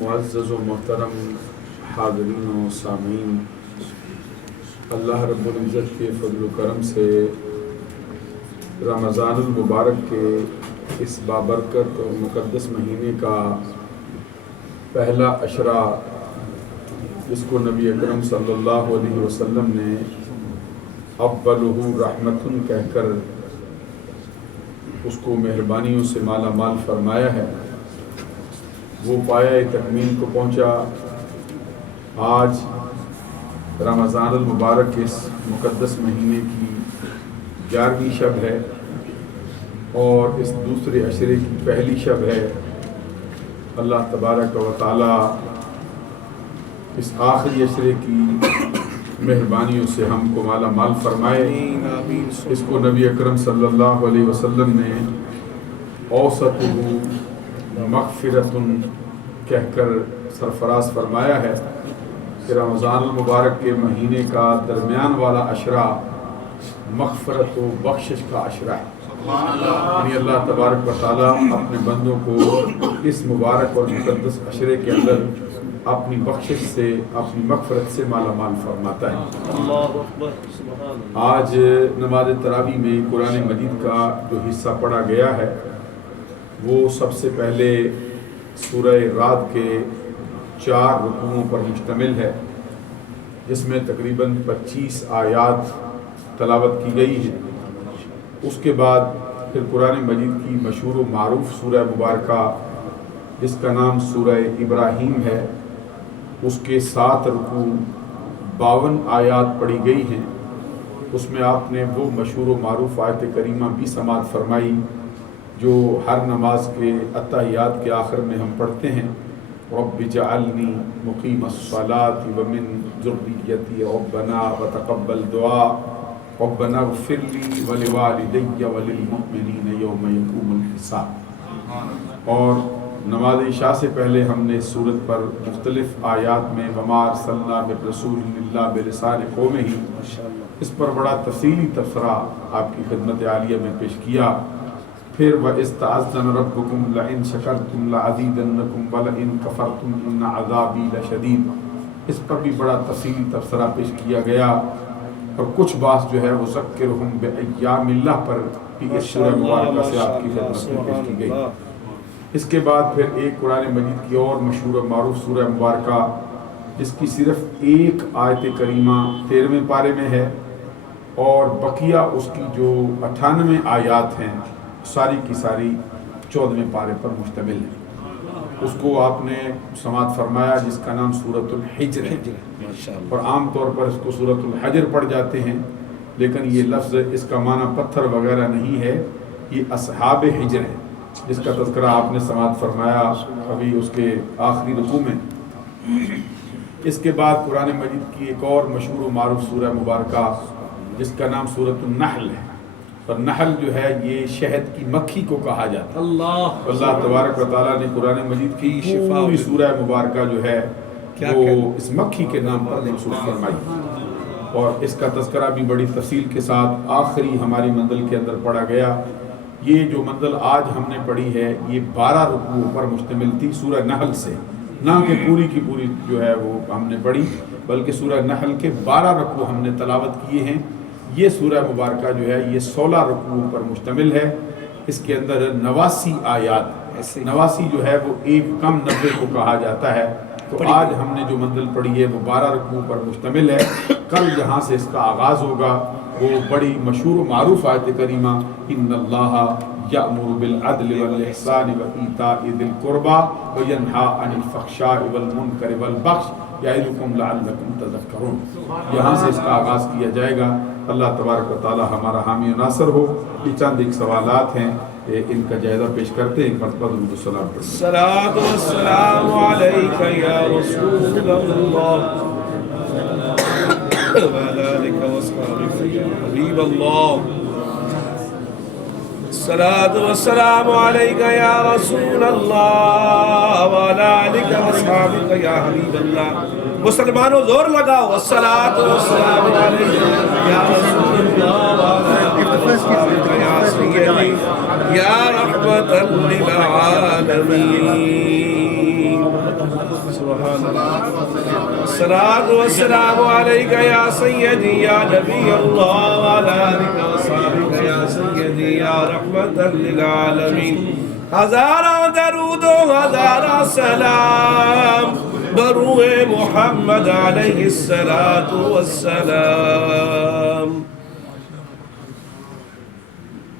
معزز و محترم حاضرین و سامعین، اللہ رب العزت کے فضل و کرم سے رمضان المبارک کے اس بابرکت اور مقدس مہینے کا پہلا عشرہ، جس کو نبی اکرم صلی اللہ علیہ وسلم نے اولہ رحمتن کہہ کر اس کو مہربانیوں سے مالا مال فرمایا ہے، وہ پایہ تکمیل کو پہنچا۔ آج رمضان المبارک اس مقدس مہینے کی 11ویں شب ہے اور اس دوسرے عشرے کی پہلی شب ہے۔ اللہ تبارک و تعالی اس آخری عشرے کی مہربانیوں سے ہم کو مالا مال فرمائے۔ اس کو نبی اکرم صلی اللہ علیہ وسلم نے اوسطہ مغفرۃ کہہ کر سرفراز فرمایا ہے کہ رمضان المبارک کے مہینے کا درمیان والا عشرہ مغفرت و بخشش کا عشرہ ہے، یعنی اللہ تبارک و تعالیٰ اپنے بندوں کو اس مبارک اور مقدس عشرے کے اندر اپنی بخشش سے، اپنی مغفرت سے مالا مال فرماتا ہے۔ آج نماز تراویح میں قرآن مجید کا جو حصہ پڑھا گیا ہے وہ سب سے پہلے سورہ رعد کے 4 رکوعوں پر مشتمل ہے، جس میں تقریباً 25 آیات تلاوت کی گئی ہے۔ اس کے بعد پھر قرآن مجید کی مشہور و معروف سورہ مبارکہ جس کا نام سورہ ابراہیم ہے، اس کے 7 رکوع 52 آیات پڑھی گئی ہیں۔ اس میں آپ نے وہ مشہور و معروف آیت کریمہ بھی سماعت فرمائی جو ہر نماز کے اتحیات کے آخر میں ہم پڑھتے ہیں، رب اجعلنی مقیم الصلاۃ ومن ذریتی ربنا وتقبل دعا ربنا اغفر لی ولوالدی وللمؤمنین یوم یقوم الحساب۔ اور نماز عشاء سے پہلے ہم نے سورت پر مختلف آیات میں وما ارسلنا من رسول الا بلسان قومہ، اس پر بڑا تفصیلی تبصرہ آپ کی خدمت عالیہ میں پیش کیا۔ پھر وَإِذْ تَعَذَّنَ رَبُّكُمْ لَئِن شَكَرْتُمْ لَأَزِيدَنَّكُمْ وَلَئِن كَفَرْتُمْ إِنَّ عَذَابِي لَشَدِيدٌ، اس پر بھی بڑا تفصیلی تبصرہ پیش کیا گیا۔ اور کچھ بات جو ہے وہ ذکرہم بِأَيَّامِ اللَّہ پر بھی اس سورہ مبارکہ سے آپ کی خدمت میں پیش کی گئی۔ اس کے بعد پھر ایک قرآن مجید کی اور مشہور و معروف سورہ مبارکہ جس کی صرف ایک آیت کریمہ 13ویں پارے میں ہے اور بقیہ اس کی جو 98 آیات ہیں ساری کی ساری 14ویں پارے پر مشتمل ہے۔ اس کو آپ نے سماعت فرمایا جس کا نام سورۃ الحجر ہے، اور عام طور پر اس کو سورۃ الحجر پڑھ جاتے ہیں، لیکن یہ لفظ اس کا معنی پتھر وغیرہ نہیں ہے، یہ اصحاب حجر ہے جس کا تذکرہ آپ نے سماعت فرمایا ابھی اس کے آخری رکوع میں۔ اس کے بعد قرآن مجید کی ایک اور مشہور و معروف سورہ مبارکہ جس کا نام سورۃ النحل ہے، اور نحل جو ہے یہ شہد کی مکھی کو کہا جاتا ہے۔ اللہ تبارک و تعالیٰ نے قرآن مجید کی پوری سورہ مبارکہ جو ہے وہ اس مکھی کے نام پر منسوب فرمائی، اور اس کا تذکرہ بھی بڑی تفصیل کے ساتھ آخری ہماری منزل کے اندر پڑھا گیا۔ یہ جو منزل آج ہم نے پڑھی ہے یہ 12 رکوعوں پر مشتمل تھی سورہ نحل سے، نہ کہ پوری کی پوری جو ہے وہ ہم نے پڑھی، بلکہ سورہ نحل کے 12 رکوع ہم نے تلاوت کیے ہیں۔ یہ سورہ مبارکہ جو ہے یہ 16 رکوعوں پر مشتمل ہے۔ اس کے اندر 89 آیات، 89 جو ہے وہ ایک کم 90 کو کہا جاتا ہے۔ تو آج ہم نے جو منزل پڑھی ہے وہ 12 رکوعوں پر مشتمل ہے۔ کل جہاں سے اس کا آغاز ہوگا وہ بڑی مشہور و معروف آیت کریمہ ان اللہ یأمر بالعدل والاحسان وایتاء ذی القربى وینہی عن الفحشاء والمنکر والبغی یعظکم لعلکم تذکرون، یہاں سے اس کا آغاز کیا جائے گا۔ اللہ تبارک و تعالی ہمارا حامی و ناصر ہو۔ یہ چند ایک سوالات ہیں، ان کا جائزہ پیش کرتے ہیں۔ ایک مرتبہ درود و سلام پڑھیں۔ الصلاۃ والسلام علیک یا رسول اللہ وعلی آلک واصحابک یا حبیب اللہ۔ الصلاۃ والسلام علیک یا رسول اللہ وعلی آلک واصحابک یا حبیب اللہ۔ مسلمانوں زور لگاؤ، الصلاۃ والسلام علیک یا رسول اللہ وعلی آلک واصحابک یا سیدی یا رحمۃ للعالمین۔ سبحان اللہ الصلاۃ والسلام علیک یا سیدی یا نبی اللہ وعلی آلک وصحبک یا سیدی یا رحمت للعالمین ہزارہ درود و ہزارہ سلام بروح محمد علیہ الصلاۃ والسلام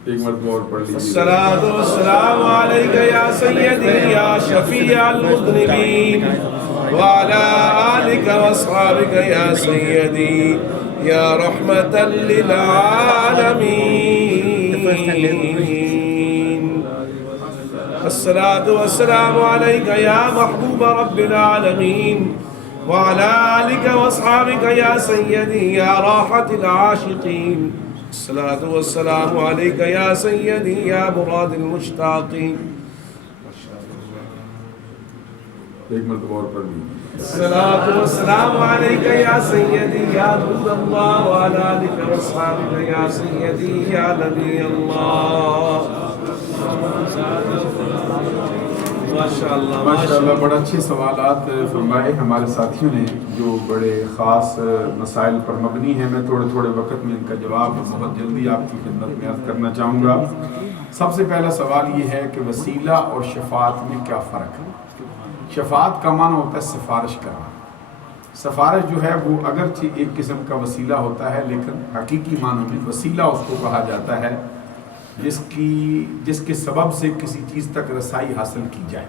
ایک مرتبہ اور پڑھ لیجیے الصلاۃ والسلام علیک یا سیدی یا شفیع المذنبین وعلی آلک واصحابک یا سیدی یا رحمت للعالمین الصلاۃ والسلام علیک یا محبوب رب العالمین وعلی آلک واصحابک یا سیدی یا راحت العاشقین الصلاۃ والسلام علیک یا سیدی یا مراد المشتاقین ایک مرتبہ اور پڑھ لیجیے الصلاۃ والسلام علیک یا سیدی یا رسول اللہ وعلی آلک واصحابک یا سیدی یا نبی اللہ ماشاءاللہ ماشاءاللہ بڑا اچھے سوالات فرمائے ہمارے ساتھیوں نے جو بڑے خاص مسائل پر مبنی ہیں. میں تھوڑے تھوڑے وقت میں ان کا جواب بہت جلدی آپ کی خدمت میں عرض کرنا چاہوں گا. سب سے پہلا سوال یہ ہے کہ وسیلہ اور شفاعت میں کیا فرق ہے؟ شفاعت کا معنی ہوتا ہے سفارش کرنا. سفارش جو ہے وہ اگرچہ ایک قسم کا وسیلہ ہوتا ہے لیکن حقیقی معنی میں وسیلہ اس کو کہا جاتا ہے جس کے سبب سے کسی چیز تک رسائی حاصل کی جائے.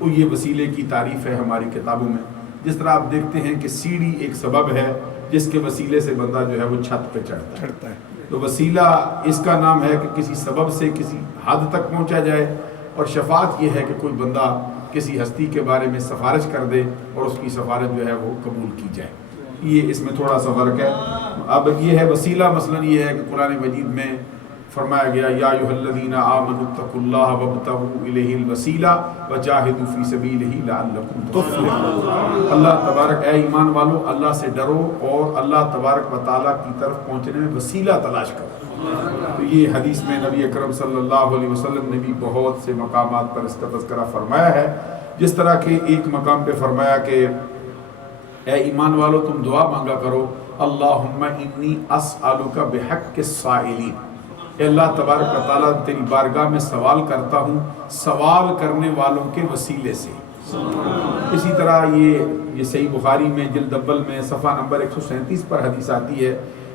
وہ یہ وسیلے کی تعریف ہے ہماری کتابوں میں. جس طرح آپ دیکھتے ہیں کہ سیڑھی ایک سبب ہے جس کے وسیلے سے بندہ جو ہے وہ چھت پہ چڑھتا ہے. تو وسیلہ اس کا نام ہے کہ کسی سبب سے کسی حد تک پہنچا جائے. اور شفاعت یہ ہے کہ کوئی بندہ کسی ہستی کے بارے میں سفارش کر دے اور اس کی سفارش جو ہے وہ قبول کی جائے. یہ اس میں تھوڑا سا فرق ہے. اب یہ ہے وسیلہ مثلا یہ ہے کہ قرآن مجید میں فرمایا گیا یا ایھا الذین آمنوا اتقوا اللہ وابتغوا الیہ الوسیلہ وجاہدوا فی سبیلہ لعلکم تفلحون. اللہ تبارک اے ایمان والو اللہ سے ڈرو اور اللہ تبارک و تعالیٰ کی طرف پہنچنے میں وسیلہ تلاش کرو. تو یہ حدیث میں نبی اکرم صلی اللہ علیہ وسلم نے بھی بہت سے مقامات پر اس کا تذکرہ فرمایا ہے. جس طرح کہ ایک مقام پہ فرمایا کہ اے ایمان والو تم دعا مانگا کرو اللہم انی اسألک بحق السائلین. اے اللہ تبارک و تعالیٰ تیری بارگاہ میں سوال کرتا ہوں سوال کرنے والوں کے وسیلے سے. اسی طرح یہ صحیح بخاری میں جلد اول میں صفحہ نمبر 137 پر حدیث آتی ہے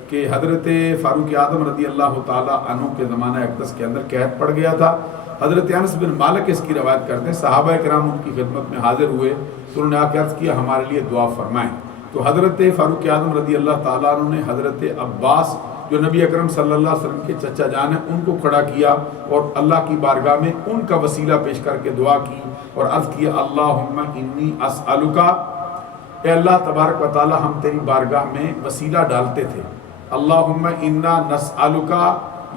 کہ حضرت فاروق اعظم رضی اللہ تعالیٰ عنہ کے زمانہ اقدس کے اندر قحط پڑ گیا تھا. حضرت انس بن مالک اس کی روایت کرتے ہیں صحابہ کرام ان کی خدمت میں حاضر ہوئے تو انہوں نے آ کے عرض کیا ہمارے لیے دعا فرمائیں. تو حضرت فاروق اعظم رضی اللہ تعالیٰ عنہ نے حضرت عباس جو نبی اکرم صلی اللہ علیہ وسلم کے چچا جان ہیں ان کو کھڑا کیا اور اللہ کی بارگاہ میں ان کا وسیلہ پیش کر کے دعا کی اور عرض کیا اللہم انی اسألک. اے اللہ تبارک و تعالیٰ ہم تیری بارگاہ میں وسیلہ ڈالتے تھے. اللہم انا نسألک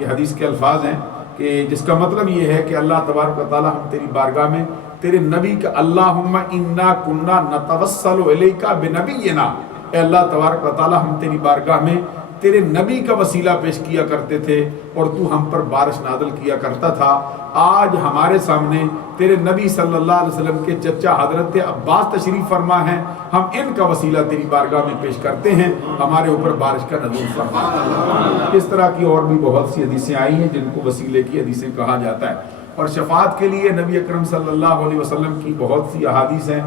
یہ حدیث کے الفاظ ہیں کہ جس کا مطلب یہ ہے کہ اللہ تبارک و تعالیٰ ہم تیری بارگاہ میں تیرے نبی کا اللہم انا کنا نتوسل الیک بنبینا. اے اللہ تبارک و تعالیٰ ہم تیری بارگاہ میں تیرے نبی کا وسیلہ پیش کیا کرتے تھے اور تو ہم پر بارش نازل کیا کرتا تھا. آج ہمارے سامنے تیرے نبی صلی اللہ علیہ وسلم کے چچا حضرت عباس تشریف فرما ہیں. ہم ان کا وسیلہ تیری بارگاہ میں پیش کرتے ہیں ہمارے اوپر بارش کا نزول فرما. اس طرح کی اور بھی بہت سی حدیثیں آئی ہیں جن کو وسیلے کی حدیثیں کہا جاتا ہے. اور شفاعت کے لیے نبی اکرم صلی اللہ علیہ وسلم کی بہت سی احادیث ہیں.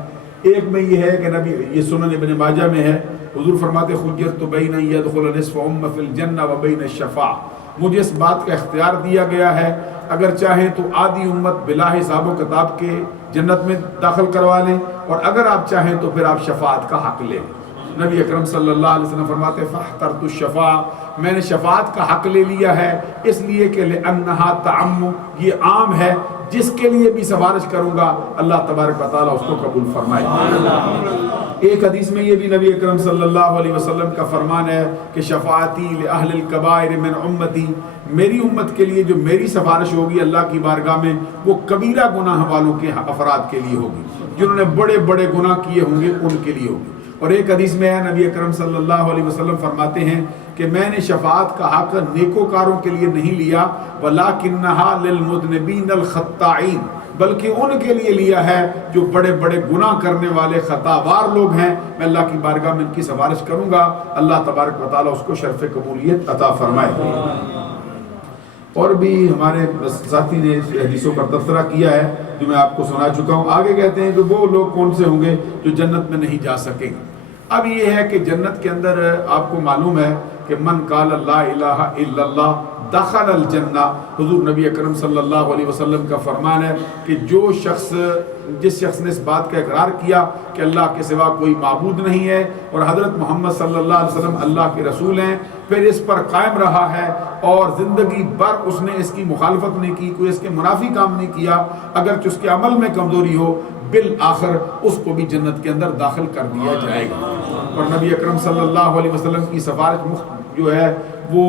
ایک میں یہ ہے کہ نبی یہ سنن ابن ماجہ میں ہے حضور فرماتے خجرت بین یدخل نصف امہ فی الجنہ و بین الشفاعہ. مجھے اس بات کا اختیار دیا گیا ہے اگر چاہیں تو آدھی امت بلا حساب و کتاب کے جنت میں داخل کروا لیں اور اگر آپ چاہیں تو پھر آپ شفاعت کا حق لیں. نبی اکرم صلی اللہ علیہ وسلم فرماتے فاحترت الشفاعہ میں نے شفاعت کا حق لے لیا ہے اس لیے کہ لأنہا تعم یہ عام ہے جس کے لیے بھی سفارش کروں گا اللہ تبارک و تعالیٰ اس کو قبول فرمائے. ایک حدیث میں یہ بھی نبی اکرم صلی اللہ علیہ وسلم کا فرمان ہے کہ شفاعتی لأہل الکبائر من امتی میری امت کے لیے جو میری سفارش ہوگی اللہ کی بارگاہ میں وہ کبیرہ گناہ والوں کے افراد کے لیے ہوگی. جنہوں نے بڑے بڑے گناہ کیے ہوں گے ان کے لیے ہوگی. اور ایک حدیث میں ہے نبی اکرم صلی اللہ علیہ وسلم فرماتے ہیں کہ میں نے شفاعت کا حق نیکوکاروں کے لیے نہیں لیا وَلَكِنَّهَا لِلْمُذْنِبِينَ الْخَطَّائِينَ بلکہ ان کے لیے لیا ہے جو بڑے بڑے گناہ کرنے والے خطاوار لوگ ہیں. میں اللہ کی بارگاہ میں ان کی سفارش کروں گا. اللہ تبارک و تعالیٰ اس کو شرف قبولیت عطا فرمائے. اور بھی ہمارے ساتھی نے حدیثوں پر تبصرہ کیا ہے جو میں آپ کو سنا چکا ہوں. آگے کہتے ہیں کہ وہ لوگ کون سے ہوں گے جو جنت میں نہیں جا سکیں گے. اب یہ ہے کہ جنت کے اندر آپ کو معلوم ہے کہ من قال لا الہ الا اللہ دخل الجنہ. حضور نبی اکرم صلی اللہ علیہ وسلم کا فرمان ہے کہ جس شخص نے اس بات کا اقرار کیا کہ اللہ کے سوا کوئی معبود نہیں ہے اور حضرت محمد صلی اللہ علیہ وسلم اللہ کے رسول ہیں، پھر اس پر قائم رہا ہے اور زندگی بھر اس نے اس کی مخالفت نہیں کی، کوئی اس کے منافی کام نہیں کیا، اگرچہ اس کے عمل میں کمزوری ہو، بالآخر اس کو بھی جنت کے اندر داخل کر دیا جائے گا. اور نبی اکرم صلی اللہ علیہ وسلم کی سفارش جو ہے وہ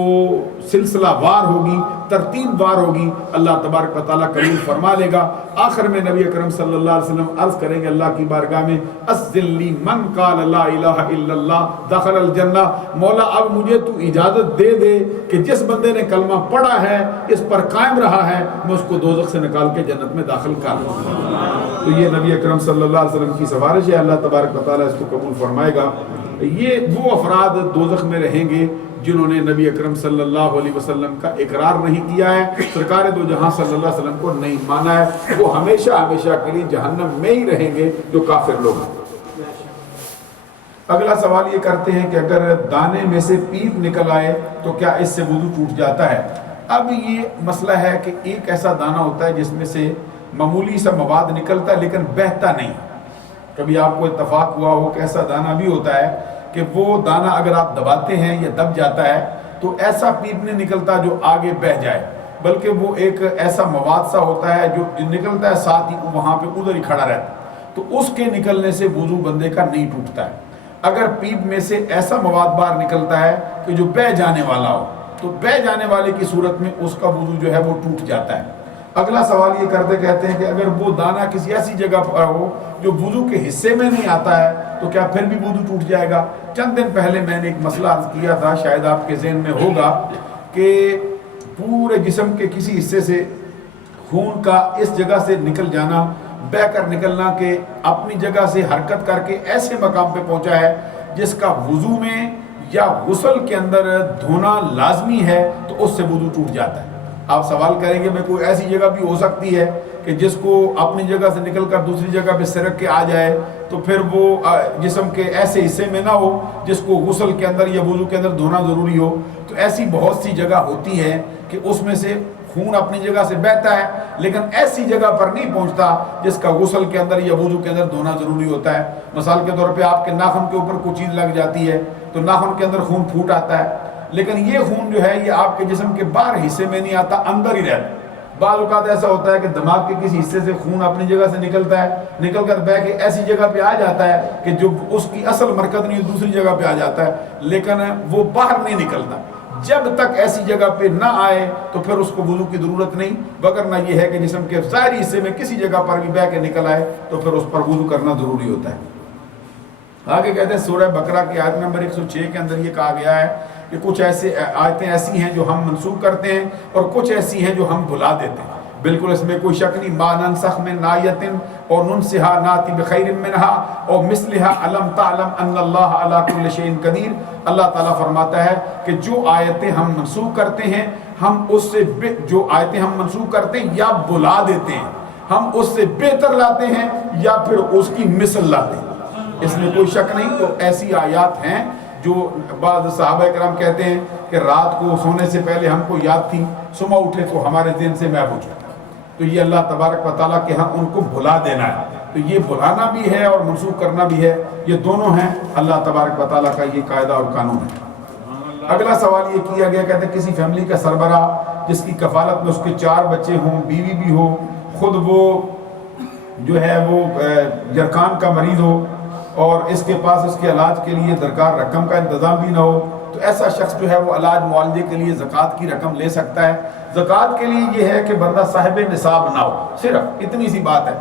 سلسلہ وار ہوگی، ترتیب وار ہوگی. اللہ تبارک و تعالیٰ قبول فرما لے گا. آخر میں نبی اکرم صلی اللہ علیہ وسلم عرض کریں گے اللہ کی بارگاہ میں اذن لی من قال لا الہ الا اللہ دخل الجنہ. مولا اب مجھے تو اجازت دے دے کہ جس بندے نے کلمہ پڑھا ہے، اس پر قائم رہا ہے، میں اس کو دوزخ سے نکال کے جنت میں داخل کر دوں. تو یہ نبی اکرم صلی اللہ علیہ وسلم کی سفارش ہے. اللہ تبارک و تعالیٰ اس کو قبول فرمائے گا. یہ وہ افراد دوزخ میں رہیں گے جنہوں نے نبی اکرم صلی اللہ علیہ وسلم کا اقرار نہیں کیا ہے، سرکار دو جہاں صلی اللہ علیہ وسلم کو نہیں مانا ہے. وہ ہمیشہ ہمیشہ کے لیے جہنم میں ہی رہیں گے جو کافر لوگ ہیں. اگلا سوال یہ کرتے ہیں کہ اگر دانے میں سے پیپ نکل آئے تو کیا اس سے وضو ٹوٹ جاتا ہے؟ اب یہ مسئلہ ہے کہ ایک ایسا دانہ ہوتا ہے جس میں سے معمولی سا مواد نکلتا ہے لیکن بہتا نہیں. کبھی آپ کو اتفاق ہوا ہو کہ ایسا دانہ بھی ہوتا ہے کہ وہ دانہ اگر آپ دباتے ہیں یا دب جاتا ہے تو ایسا پیپ نہیں نکلتا جو آگے بہہ جائے، بلکہ وہ ایک ایسا مواد سا ہوتا ہے جو نکلتا ہے ساتھ ہی وہاں پہ ادھر ہی کھڑا رہتا ہے. تو اس کے نکلنے سے وضو بندے کا نہیں ٹوٹتا ہے. اگر پیپ میں سے ایسا مواد باہر نکلتا ہے کہ جو بہہ جانے والا ہو تو بہہ جانے والے کی صورت میں اس کا وضو جو ہے وہ ٹوٹ جاتا ہے. اگلا سوال یہ کرتے کہتے ہیں کہ اگر وہ دانہ کسی ایسی جگہ پر ہو جو وضو کے حصے میں نہیں آتا ہے تو کیا پھر بھی وضو ٹوٹ جائے گا؟ چند دن پہلے میں نے ایک مسئلہ عرض کیا تھا، شاید آپ کے ذہن میں ہوگا، کہ پورے جسم کے کسی حصے سے خون کا اس جگہ سے نکل جانا، بہہ کر نکلنا کہ اپنی جگہ سے حرکت کر کے ایسے مقام پہ پہنچا ہے جس کا وضو میں یا غسل کے اندر دھونا لازمی ہے، تو اس سے وضو ٹوٹ جاتا ہے. آپ سوال کریں گے میں کوئی ایسی جگہ بھی ہو سکتی ہے کہ جس کو اپنی جگہ سے نکل کر دوسری جگہ پہ سرک کے آ جائے تو پھر وہ جسم کے ایسے حصے میں نہ ہو جس کو غسل کے اندر یا وضو کے اندر دھونا ضروری ہو. تو ایسی بہت سی جگہ ہوتی ہے کہ اس میں سے خون اپنی جگہ سے بہتا ہے لیکن ایسی جگہ پر نہیں پہنچتا جس کا غسل کے اندر یا وضو کے اندر دھونا ضروری ہوتا ہے. مثال کے طور پہ آپ کے ناخن کے اوپر کوئی چیز لگ جاتی ہے تو ناخن کے اندر خون پھوٹ آتا ہے، لیکن یہ خون جو ہے یہ آپ کے جسم کے باہر حصے میں نہیں آتا، اندر ہی رہتا ہے. بعض اوقات ایسا ہوتا ہے کہ دماغ کے کسی حصے سے خون اپنی جگہ سے نکلتا ہے، نکل کر بہ کے ایسی جگہ پہ آ جاتا ہے کہ جو اس کی اصل مرکز نہیں دوسری جگہ پہ آ جاتا ہے، لیکن وہ باہر نہیں نکلتا. جب تک ایسی جگہ پہ نہ آئے تو پھر اس کو وضو کی ضرورت نہیں، وگرنہ یہ ہے کہ جسم کے ظاہری حصے میں کسی جگہ پر بھی بہ کے نکل آئے تو پھر اس پر وضو کرنا ضروری ہوتا ہے. آگے کہتے ہیں سورہ بقرہ کی آیت نمبر 106 کے اندر یہ کہا گیا ہے کہ کچھ ایسے آیتیں ایسی ہیں جو ہم منسوخ کرتے ہیں اور کچھ ایسی ہیں جو ہم بھلا دیتے ہیں. بالکل اس میں کوئی شک نہیں. ما ننسخ من آیت اور ننسها ناتی بخیر منها اور مثلها الم تعلم ان اللہ علی کل شیء قدیر. اللہ تعالیٰ فرماتا ہے کہ جو آیتیں ہم منسوخ کرتے ہیں ہم اس سے جو آیتیں ہم منسوخ کرتے ہیں یا بھلا دیتے ہیں ہم اس سے بہتر لاتے ہیں یا پھر اس کی مثل لاتے ہیں. اس میں کوئی شک نہیں. تو ایسی آیات ہیں جو بعض صحابہ کرام کہتے ہیں کہ رات کو سونے سے پہلے ہم کو یاد تھی، صبح اٹھے تو ہمارے ذہن سے محو ہو چکا. تو یہ اللہ تبارک و تعالیٰ کے ہاں ان کو بھلا دینا ہے. تو یہ بھلانا بھی ہے اور منسوخ کرنا بھی ہے، یہ دونوں ہیں اللہ تبارک و تعالیٰ کا یہ قاعدہ اور قانون ہے. اگلا سوال یہ کیا گیا، کہتے ہیں کسی فیملی کا سربراہ جس کی کفالت میں اس کے 4 بچے ہوں، بیوی بھی ہو، خود وہ جو ہے وہ جرکان کا مریض ہو اور اس کے پاس اس کے علاج کے لیے درکار رقم کا انتظام بھی نہ ہو، تو ایسا شخص جو ہے وہ علاج معالجے کے لیے زکوٰۃ کی رقم لے سکتا ہے. زکوٰۃ کے لیے یہ ہے کہ بندہ صاحب نصاب نہ ہو، صرف اتنی سی بات ہے.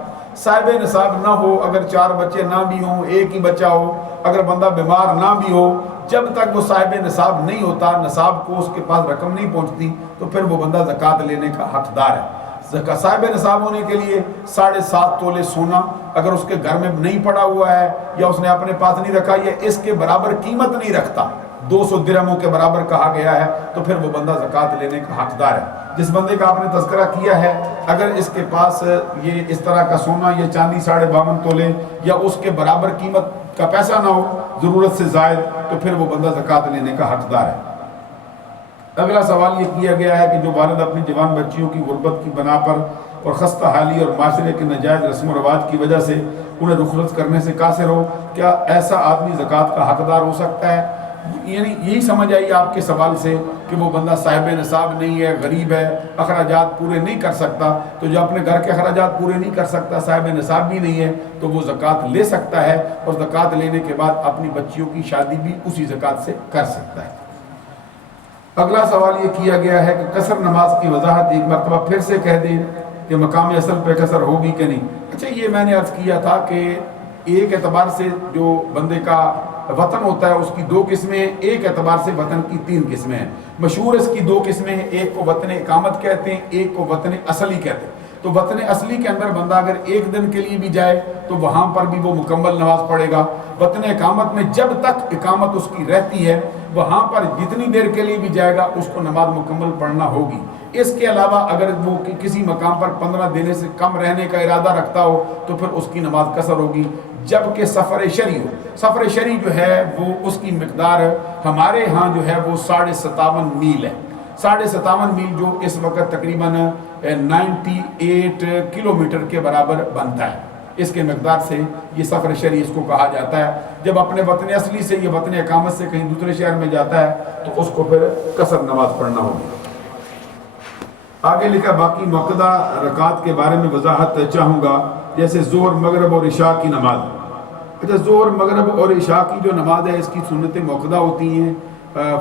صاحب نصاب نہ ہو، اگر 4 بچے نہ بھی ہوں، ایک ہی بچہ ہو، اگر بندہ بیمار نہ بھی ہو، جب تک وہ صاحب نصاب نہیں ہوتا، نصاب کو اس کے پاس رقم نہیں پہنچتی، تو پھر وہ بندہ زکوٰۃ لینے کا حقدار ہے. صاحب نصاب ہونے کے لیے 7.5 تولے سونا اگر اس کے گھر میں نہیں پڑا ہوا ہے یا اس نے اپنے پاس نہیں رکھا یا اس کے برابر قیمت نہیں رکھتا، 200 درہموں کے برابر کہا گیا ہے، تو پھر وہ بندہ زکوٰۃ لینے کا حقدار ہے۔ جس بندے کا آپ نے تذکرہ کیا ہے اگر اس کے پاس یہ اس طرح کا سونا یا چاندی 52.5 تولے یا اس کے برابر قیمت کا پیسہ نہ ہو ضرورت سے زائد، تو پھر وہ بندہ زکوٰۃ لینے کا حقدار ہے۔ اگلا سوال یہ کیا گیا ہے کہ جو والد اپنی جوان بچیوں کی غربت کی بنا پر اور خستہ حالی اور معاشرے کے ناجائز رسم و رواج کی وجہ سے انہیں رخصت کرنے سے قاصر ہو، کیا ایسا آدمی زکوٰۃ کا حقدار ہو سکتا ہے؟ یعنی یہی سمجھ آئی آپ کے سوال سے کہ وہ بندہ صاحب نصاب نہیں ہے، غریب ہے، اخراجات پورے نہیں کر سکتا، تو جو اپنے گھر کے اخراجات پورے نہیں کر سکتا، صاحب نصاب بھی نہیں ہے، تو وہ زکوٰۃ لے سکتا ہے اور زکوٰۃ لینے کے بعد اپنی بچیوں کی شادی بھی اسی زکوٰۃ سے کر سکتا ہے۔ اگلا سوال یہ کیا گیا ہے کہ قصر نماز کی وضاحت ایک مرتبہ پھر سے کہہ دیں کہ مقام اصل پہ قصر ہوگی کہ نہیں۔ اچھا، یہ میں نے عرض کیا تھا کہ ایک اعتبار سے جو بندے کا وطن ہوتا ہے اس کی 2 قسمیں ہیں، ایک اعتبار سے وطن کی 3 قسمیں ہیں۔ مشہور اس کی 2 قسمیں ہیں، ایک کو وطن اقامت کہتے ہیں، ایک کو وطن اصلی کہتے ہیں۔ تو وطن اصلی کے اندر بندہ اگر 1 دن کے لیے بھی جائے تو وہاں پر بھی وہ مکمل نماز پڑھے گا۔ وطن اقامت میں جب تک اقامت اس کی رہتی ہے وہاں پر جتنی دیر کے لیے بھی جائے گا اس کو نماز مکمل پڑھنا ہوگی۔ اس کے علاوہ اگر وہ کسی مقام پر 15 دن سے کم رہنے کا ارادہ رکھتا ہو تو پھر اس کی نماز قصر ہوگی، جبکہ سفر شرعی ہو۔ سفر شرعی جو ہے وہ اس کی مقدار ہمارے ہاں جو ہے وہ 57.5 میل ہے۔ 57.5 میل جو اس وقت تقریباً 98 کلومیٹر کے برابر بنتا ہے۔ اس کے مقدار سے یہ سفر شرعی اس کو کہا جاتا ہے۔ جب اپنے وطن اصلی سے یا وطن اقامت سے کہیں دوسرے شہر میں جاتا ہے تو اس کو پھر قصر نماز پڑھنا ہوگی۔ آگے لکھا باقی موقدہ رکعات کے بارے میں وضاحت چاہوں گا، جیسے ظہر، مغرب اور عشاء کی نماز۔ اچھا، ظہر، مغرب اور عشاء کی جو نماز ہے اس کی سنتیں موقدہ ہوتی ہیں۔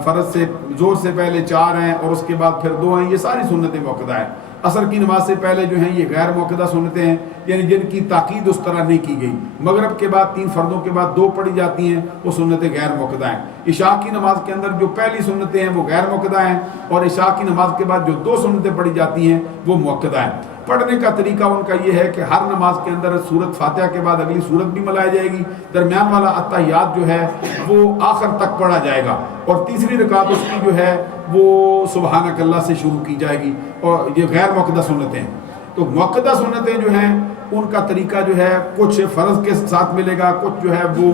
فرض سے ظہر سے پہلے 4 ہیں اور اس کے بعد پھر 2 ہیں، یہ ساری سنتیں موقدہ ہیں۔ عصر کی نماز سے پہلے جو ہیں یہ غیر موقدہ سنتیں ہیں، یعنی جن کی تاکید اس طرح نہیں کی گئی۔ مغرب کے بعد 3 فرضوں کے بعد 2 پڑھی جاتی ہیں، وہ سنتیں غیر موقدہ ہیں۔ عشاء کی نماز کے اندر جو پہلی سنتیں ہیں وہ غیر موقدہ ہیں، اور عشاء کی نماز کے بعد جو 2 سنتیں پڑھی جاتی ہیں وہ موقدہ ہیں۔ پڑھنے کا طریقہ ان کا یہ ہے کہ ہر نماز کے اندر سورت فاتحہ کے بعد اگلی سورت بھی ملائی جائے گی، درمیان والا اتحیات جو ہے وہ آخر تک پڑھا جائے گا، اور تیسری رکعت اس کی جو ہے وہ سبحانک اللہ سے شروع کی جائے گی، اور یہ غیر موقدہ سنتیں ہیں۔ تو موقدہ سنتیں جو ہیں ان کا طریقہ جو ہے کچھ فرض کے ساتھ ملے گا، کچھ جو ہے وہ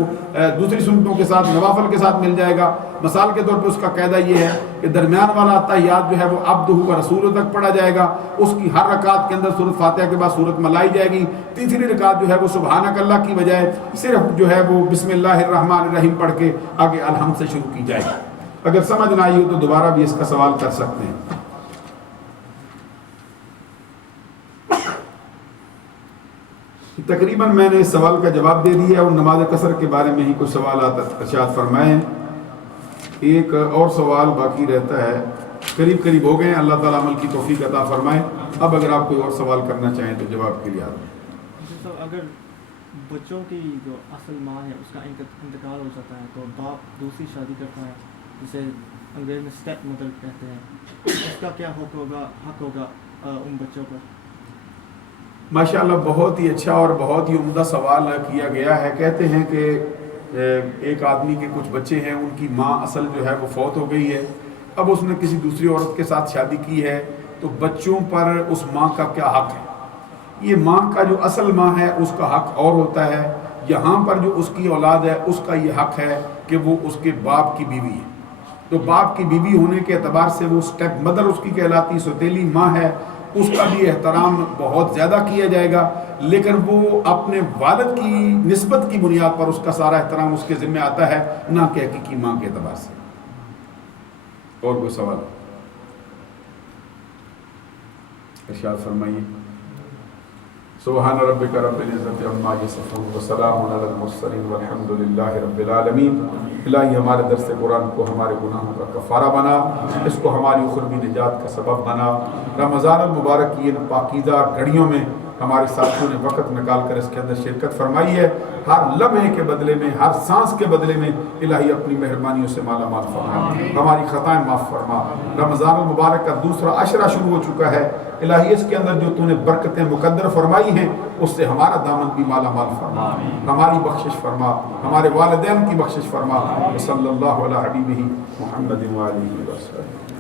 دوسری سنتوں کے ساتھ، نوافل کے ساتھ مل جائے گا۔ مثال کے طور پہ اس کا قاعدہ یہ ہے کہ درمیان والا اتحیات جو ہے وہ عبدہ و رسولہ تک پڑھا جائے گا، اس کی ہر رکعت کے اندر سورۃ فاتحہ کے بعد سورت ملائی جائے گی۔ تیسری رکعت جو ہے وہ سبحانک اللہ کی بجائے صرف جو ہے وہ بسم اللہ الرحمن الرحیم پڑھ کے آگے الحمد سے شروع کی جائے گی۔ اگر سمجھ نہ آئی ہو تو دوبارہ بھی اس کا سوال کر سکتے ہیں۔ تقریباً میں نے اس سوال کا جواب دے دیا اور نماز قصر کے بارے میں ہی کچھ سوالات ارشاد فرمائے ہیں۔ ایک اور سوال باقی رہتا ہے، قریب ہو گئے ہیں، اللہ تعالیٰ عمل کی توفیق عطا فرمائے۔ اب اگر آپ کوئی اور سوال کرنا چاہیں تو جواب کے لیے آ اگر بچوں کی جو اصل ماں ہے اس کا انتقال ہو جاتا ہے تو باپ دوسری شادی کرتا ہے، جسے انگریزی میں اسٹیپ مدر کہتے ہیں، اس کا کیا حق ہوگا ان بچوں پر؟ ماشاءاللہ بہت ہی اچھا اور بہت ہی عمدہ سوال کیا گیا ہے۔ کہتے ہیں کہ ایک آدمی کے کچھ بچے ہیں، ان کی ماں اصل جو ہے وہ فوت ہو گئی ہے، اب اس نے کسی دوسری عورت کے ساتھ شادی کی ہے، تو بچوں پر اس ماں کا کیا حق ہے؟ یہ ماں کا جو اصل ماں ہے اس کا حق اور ہوتا ہے، یہاں پر جو اس کی اولاد ہے اس کا یہ حق ہے کہ وہ اس کے باپ کی بیوی ہے۔ تو باپ کی بیوی ہونے کے اعتبار سے وہ اسٹیپ مدر اس کی کہلاتی، سوتیلی ماں ہے، اس کا بھی احترام بہت زیادہ کیا جائے گا، لیکن وہ اپنے والد کی نسبت کی بنیاد پر اس کا سارا احترام اس کے ذمہ آتا ہے، نہ کہ حقیقی ماں کے اعتبار سے۔ اور کوئی سوال ارشاد فرمائیے۔ سبحان ربک رب العزت عما یصفون وسلام علی المرسلین والحمد للہ رب العالمین۔ الہی ہمارے درس قرآن کو ہمارے گناہوں کا کفارہ بنا، اس کو ہماری اخروی نجات کا سبب بنا۔ رمضان المبارک کی ان پاکیزہ گھڑیوں میں ہمارے ساتھیوں نے وقت نکال کر اس کے اندر شرکت فرمائی ہے. ہر لمحے کے بدلے میں، ہر سانس کے بدلے میں الہی اپنی مہربانیوں سے مالا مال فرما، ہماری خطائیں معاف فرما. رمضان المبارک کا دوسرا عشرہ شروع ہو چکا ہے، الہی اس کے اندر جو تو نے برکتیں مقدر فرمائی ہیں اس سے ہمارا دامن بھی مالا مال فرما، ہماری بخشش فرما، ہمارے والدین کی بخشش فرما. صلی اللہ علیہ حبیبہ محمد وآلہ وسلم.